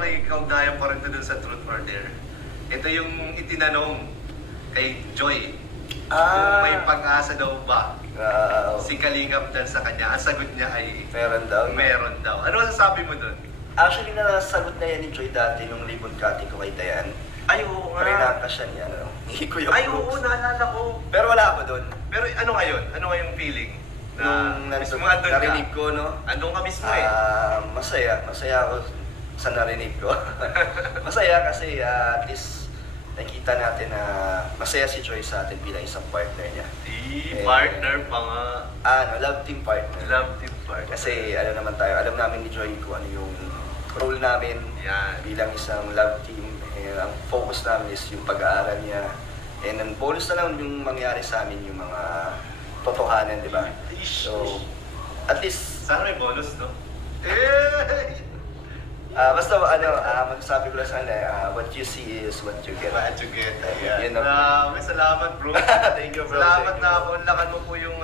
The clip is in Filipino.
May kaugnayan pa rin dun sa Truth or Dare. Ito yung itinanong kay Joy. Kung may pag-asa daw ba si Kalingap Dan sa kanya. Ang sagot niya ay Meron daw. meron daw. Ano masasabi mo dun? Actually, nasagot na yan ni Joy dati nung ribbon cutting ko kay Dayan. Ay, oo nga. Parinaka siya niya, ni Kuya Ay, Brooks. oo, naalala ko. Pero wala ako doon. Pero ano ngayon? Ano ngayong feeling? Nung mismo andun ka? narinig ko, no? Andun ka mismo eh. Masaya ako sa narinig ko. Masaya kasi at least nakita natin na masaya si Joy sa atin bilang isang partner niya. Partner pa nga. Love team partner. Love team partner. Kasi alam namin ni Joy kung ano yung role namin bilang isang love team. And ang focus namin is yung pag-aaral niya. And ang bonus na lang yung mangyari sa amin yung mga totohanan, di ba? So, at least... Sana may bonus, no? Basta magsasabi ko lang sa kanila, what you see is what you get. What you get. Yun, Salamat bro. Thank you bro. Salamat na unlakan mo po yung